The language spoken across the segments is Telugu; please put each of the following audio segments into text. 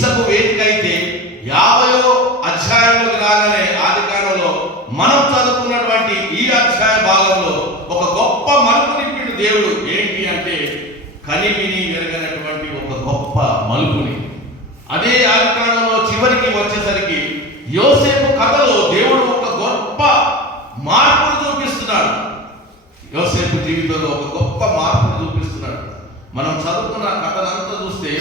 హింసకు వేదిక అయితే 50వ అధ్యాయంలోకి రాగానే ఆదికాండంలో మనం చదువుకున్నటువంటి ఈ అధ్యాయ భాగంలో ఒక గొప్ప మలుపు నింపిన దేవుడు. ఏంటి అంటే కనివిని ఎరగనటువంటి ఒక గొప్ప మలుపుని. అదే ఆదికాండంలో చివరికి వచ్చేసరికి యోసేపు కథలో దేవుడు ఒక గొప్ప మార్పును చూపిస్తున్నాడు. యోసేపు జీవితంలో ఒక గొప్ప మార్పును చూపిస్తున్నాడు. మనం చదువుకున్న కథనంతా చూస్తే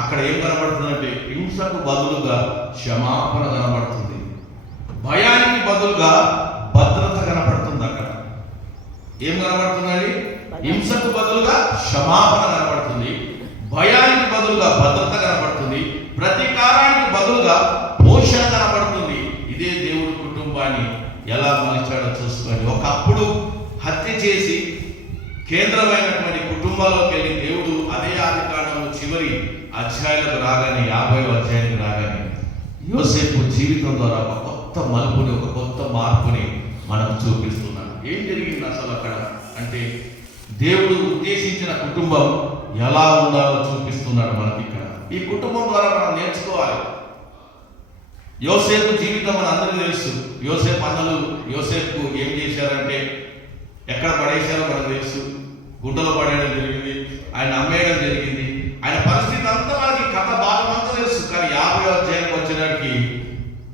అక్కడ ఏం కనబడుతుందంటే హింసకు బదులుగా క్షమాపణ కనబడుతుంది, భయానికి బదులుగా భద్రత కనబడుతుంది. అక్కడ ఏం కనబడుతుందండి? హింసకు బదులుగా క్షమాపణ కనబడుతుంది, భయానికి బదులుగా భద్రత కనబడుతుంది, ప్రతీకారానికి బదులుగా పోషణ కనబడుతుంది. ఇదే దేవుడు కుటుంబాన్ని ఎలా మలిచాడో చూసుకోండి. ఒకప్పుడు హత్య చేసి కేంద్రమైనటువంటి కుటుంబాల్లోకి వెళ్ళి దేవుడు అదే ఆదికాండంలో చివరి అధ్యాయులకు రాగానే 50వ అధ్యాయానికి రాగానే యోసేపు జీవితం ద్వారా ఒక కొత్త మలుపుని, ఒక కొత్త మార్పుని మనకు చూపిస్తున్నాడు. ఏం జరిగింది అసలు అక్కడ అంటే దేవుడు ఉద్దేశించిన కుటుంబం ఎలా ఉండాలో చూపిస్తున్నాడు మనకి ఇక్కడ. ఈ కుటుంబం ద్వారా మనం నేర్చుకోవాలి. యోసేపు జీవితం మన అందరికీ తెలుసు. యోసేపు అన్నలు యోసేపుకు ఏం చేశారంటే ఎక్కడ పడేశారో మనకు తెలుసు. గుడ్డలో పడేయడం జరిగింది, ఆయన అమ్మేయడం జరిగింది. ఆయన పరిస్థితి అంతా మనకి కథ బాగా తెలుసు. కానీ 50వ అధ్యాయానికి వచ్చేటానికి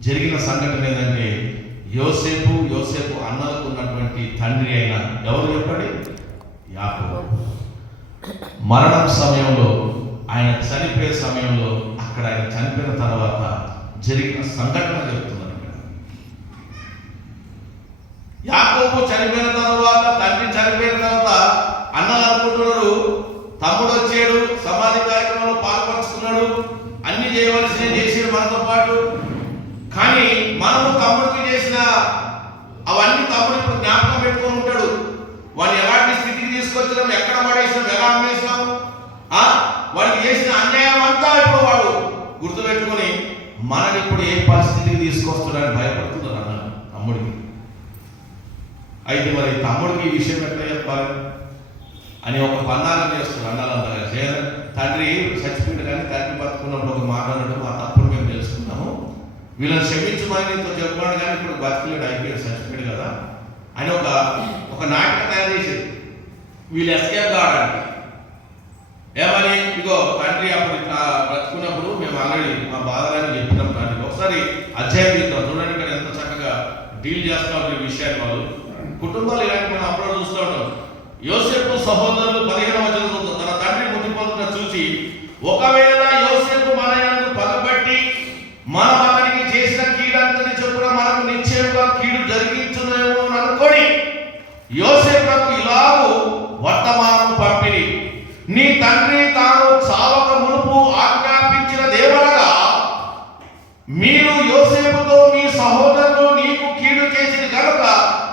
జరిగిన సంఘటన ఏంటంటే యోసేపు అన్నలకు ఉన్నటువంటి తండ్రి అయిన ఎవరు చెప్పండి? యాకోబు. మరణం సమయంలో, ఆయన చనిపోయే సమయంలో, అక్కడ ఆయన చనిపోయిన తర్వాత జరిగిన సంఘటన చెప్తున్నారు. యాకోబు చనిపోయిన తర్వాత, తండ్రి చనిపోయిన తర్వాత అన్నలు అనుకుంటున్నారు తమ్ముడు వచ్చాడు, సమాధి కార్యక్రమంలో పాల్పంచుకున్నాడు, అన్ని చేయవలసినవి చేసాడు మనతో పాటు. కానీ మనము తమ్ముడికి చేసిన అవన్నీ తమ్ముడు ఇప్పుడు జ్ఞాపకం పెట్టుకొని ఉంటాడు. వాడిని ఎలాంటి స్థితికి తీసుకొచ్చినాం, ఎక్కడ పడేసినాం, ఎలా అమ్మేసినాం, వాడికి చేసిన అన్యాయం అంతా ఇప్పుడు వాడు గుర్తుపెట్టుకొని మనని ఇప్పుడు ఏ పరిస్థితికి తీసుకొస్తున్నాడని భయపడుతున్నారు అన్న తమ్ముడికి. అయితే మరి తమ్ముడికి ఈ విషయం ఎట్లా చెప్పాలి అని ఒక పన్నాగం చేస్తున్నారు అన్నాలంతా. తండ్రి చచ్చిపోయాడు కానీ తండ్రి బతుకున్నప్పుడు ఒక మాట అన్నట్టు మా తప్పులు మేము తెలుసుకున్నాము, వీళ్ళని క్షమించమని నీతో చెప్పాడు కానీ ఇప్పుడు బతికిలేడు, అయిపోయాడు, చచ్చిపోయాడు కదా అని ఒక నాటకం తయారు చేశారు వీళ్ళు ఎస్కేప్ కావడానికి. ఏమని? ఇగో తండ్రి అప్పుడు ఇట్లా బ్రతుకున్నప్పుడు మేము ఆల్రెడీ మా బాధలని చెప్పినాం. తండ్రి ఒకసారి అధ్యాయం తీద్దాం, చూడండి ఇక్కడ ఎంత చక్కగా డీల్ చేస్తా ఉంటారు ఈ విషయాన్ని. వాళ్ళు కుటుంబాలు ఇలాంటి మనం అప్పుడు చూస్తూ ఉంటాం. యోసేపు సహోదరులు 15వ వచనంలో తన తండ్రి మృతి పొందుట చూసి, ఒకవేళ యోసేపు మనయందు పగబట్టి మనం అతనికి చేసిన కీడంతని చెప్పున మనకు నిశ్చయంగా కీడు జరిగించునేమో అని అనుకొని యోసేపుకు ఇలాగూ వర్తమానం పంపిణీ, నీ తండ్రి తాను చావక మునుపు ఆజ్ఞాపించిన దేవరగా మీరు యోసేపుతో మీ సహోదరులు నీకు కీడు చేసిన కనుక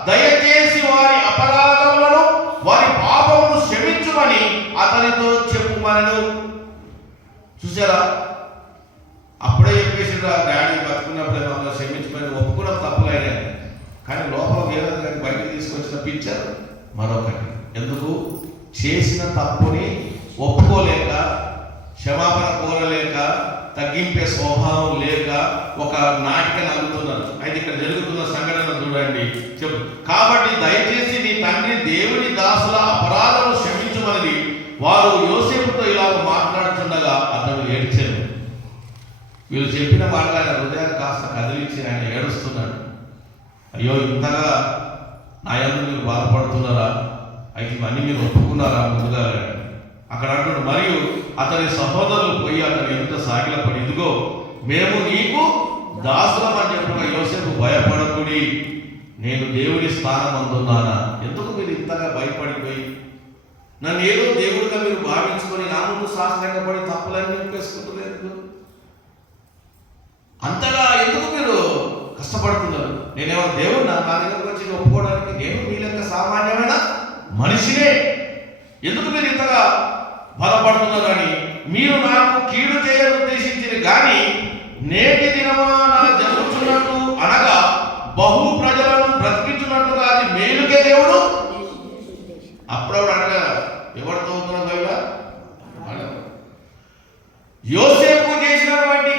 దయచేసి వారి అపరాధములను వారి పాపమును క్షమించుమని అతనితో చెప్పుమనను. చూసారా? అప్పుడే చెప్పేసిండ్రా డాడీ బతుకున్నప్పుడే మమ్మల్ని క్షమించుమని ఒప్పుకున్న తప్పులైనా, కానీ లోపల వేరే బయటకు తీసుకొచ్చిన పిక్చర్ మరొకటి. ఎందుకు? చేసిన తప్పుని ఒప్పుకోలేక, క్షమాపణ కోరలేక, తగ్గింపే స్వభావం లేక ఒక నాటిక నలుగుతున్నారు. అయితే ఇక్కడ జరుగుతున్న సంఘటన చూడండి. చెప్పు, కాబట్టి దయచేసి నీ తండ్రి దేవుని దాసుల అపరాధము క్షమించమని వారు యోసేపుతో ఇలా మాట్లాడుతుండగా అతడు ఏడ్చాడు. వీళ్ళు చెప్పిన మాటలు ఆయన హృదయాన్ని కాస్త కదిలించి ఆయన ఏడుస్తున్నాడు. అయ్యో, ఇంతగా నా యందు మీరు బాధపడుతున్నారా? అయితే ఇవన్నీ మీరు ఒప్పుకున్నారా ముందుగా? అక్కడ అంటాడు, మరియు అతని సహోదరులు పోయి అతని ఎంత సాగిలపడి, ఇదిగో మేము నీకు దాసులం అని చెప్పగా యోసేపు భయపడకుడి, నేను దేవుడి స్థానం అందున్నానా? ఎందుకు మీరు ఇంతగా భయపడిపోయి నన్ను ఏదో దేవుడిగా మీరు భావించుకొని నా ముందు శాస్త్రంగా పడి తప్పులన్నీ చెప్పేసుకుంటలేదు? అంతగా ఎందుకు మీరు కష్టపడుతున్నారు? నేనేమో దేవుడు నా దగ్గరకు వచ్చి ఒప్పుకోవడానికి? నేను మీ లెక్క సామాన్యమైన మనిషినే. ఎందుకు మీరు ఇంతగా బాధపడుతున్నారు? అని మీరు నాకు కీడు చేయాలని ఉద్దేశించింది కానీ నేటి దినమున జరుగుతున్నట్టు అనగా బహు ప్రజలను బ్రతికించున్నట్టుగా అది మేలుకే దేవుడు. అప్పుడప్పుడు అనగా ఎవరితో ఉంటున్నా బైబిల్? యోసేపు చేసినటువంటి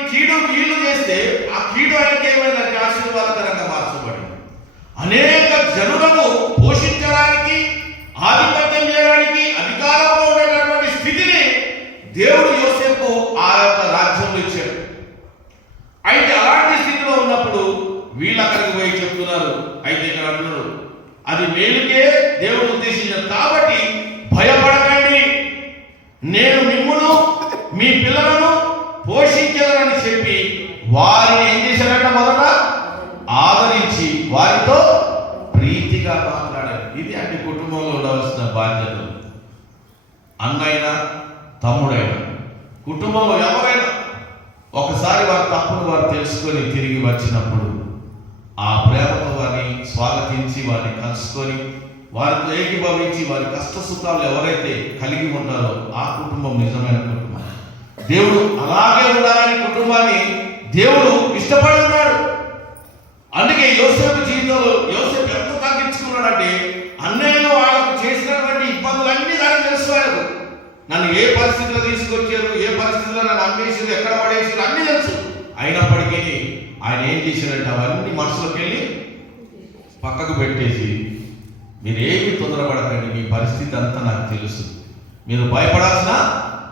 దేవుడు యోసేపు ఆ యొక్క రాజ్యంలో ఇచ్చాడు. అయితే అలాంటి స్థితిలో ఉన్నప్పుడు వీళ్ళు అక్కడికి పోయి చెప్తున్నారు. అయితే ఇక్కడ అంటున్నారు, అది మేలుకే దేవుడు ఉద్దేశించాడు కాబట్టి భయపడకండి, నేను మిమ్మును మీ పిల్లలను పోషించదనని చెప్పి వారిని ఏం చేశారంట, మొదట ఆదరించి వారితో ప్రీతిగా మాట్లాడారు. ఇది అన్ని కుటుంబంలో ఉండవలసిన బాధ్యత. అన్నైనా తమ్ముడైనా కుటుంబంలో ఎవరైనా ఒకసారి వారి తప్పును వారు తెలుసుకొని తిరిగి వచ్చినప్పుడు ఆ ప్రేమతో వారిని స్వాగతించి వారిని కలుసుకొని వారితో ఏకీభవించి వారి కష్ట సుఖాలు ఎవరైతే కలిగి ఉంటారో ఆ కుటుంబం నిజమైన కుటుంబం. దేవుడు అలాగే ఉండాలని కుటుంబాన్ని దేవుడు ఇష్టపడుతున్నాడు. అందుకే యోసేపు జీవితంలో యోసేపు ఎంత తగ్గించుకున్నాడంటే అన్నయ్యలో వాళ్ళకు చేసినటువంటి ఇబ్బందులన్నీ దానికి తెలుసు. ఆయనకు నన్ను ఏ పరిస్థితిలో తీసుకొచ్చారు, ఏ పరిస్థితిలో నన్ను అమ్మేసారు, ఎక్కడ పడేసారు అన్నీ తెలుసు. అయినప్పటికీ ఆయన ఏం చేశారంటే అవన్నీ మనసులోకి వెళ్ళి పక్కకు పెట్టేసి, మీరేమి తొందరపడకండి, మీ పరిస్థితి అంతా నాకు తెలుసు, మీరు భయపడాల్సిన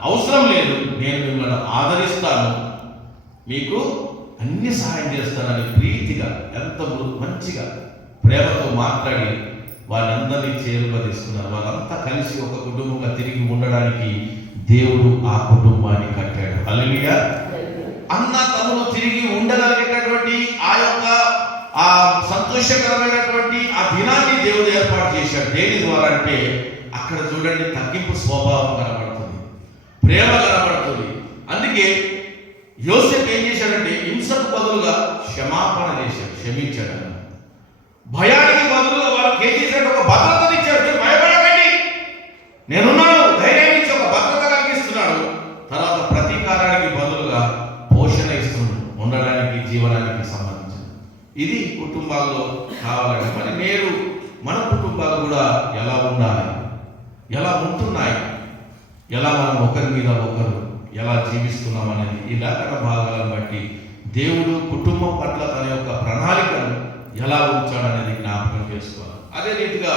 అవసరం లేదు, నేను మిమ్మల్ని ఆదరిస్తాను, మీకు అన్ని సహాయం చేస్తానని ప్రీతిగా ఎంత మంచిగా ప్రేమతో మాట్లాడి వాళ్ళందరినీ చేరుగా తీసుకున్నారు. వాళ్ళంతా కలిసి ఒక కుటుంబంగా తిరిగి ఉండడానికి దేవుడు ఆ కుటుంబాన్ని కట్టాడు. హల్లెలూయా. అన్న తమ్ముడు తిరిగి ఉండగలిగేటటువంటి ఆ యొక్క ఆ సంతోషకరమైనటువంటి ఆ దినాన్ని దేవుడు ఏర్పాటు చేశాడు. దేని ద్వారా అంటే అక్కడ చూడండి తగ్గింపు స్వభావం కనబడుతుంది, ప్రేమ కనబడుతుంది. అందుకే యోసేపు ఏం చేశాడంటే హింసకు బదులుగా క్షమాపణ చేశాడు, క్షమించాడు. భయానికి బదులుగా వాళ్ళకి ఏం చేశాడు, ఒక భద్రతను ఇచ్చాడు. మీరు భయపడకండి, నేనున్నాను, ధైర్యాన్ని ఇచ్చి ఒక భద్రత కలిగిస్తున్నాడు. తర్వాత ప్రతీకారానికి బదులుగా పోషణ ఇస్తున్నాడు, ఉండడానికి జీవనానికి సంబంధించిన. ఇది కుటుంబాల్లో కావాలంటే మరి నేడు మన కుటుంబాలు కూడా ఎలా ఉండాలి, ఎలా ఉంటున్నాయి, ఎలా మనం ఒకరి మీద ఒకరు ఎలా జీవిస్తున్నాం అనేది ఈ లేఖన భాగాలను బట్టి దేవుడు కుటుంబం పట్ల తన యొక్క ప్రణాళికను ఎలా ఉంచాడనేది జ్ఞాపకం చేసుకోవాలి. అదే రీతిగా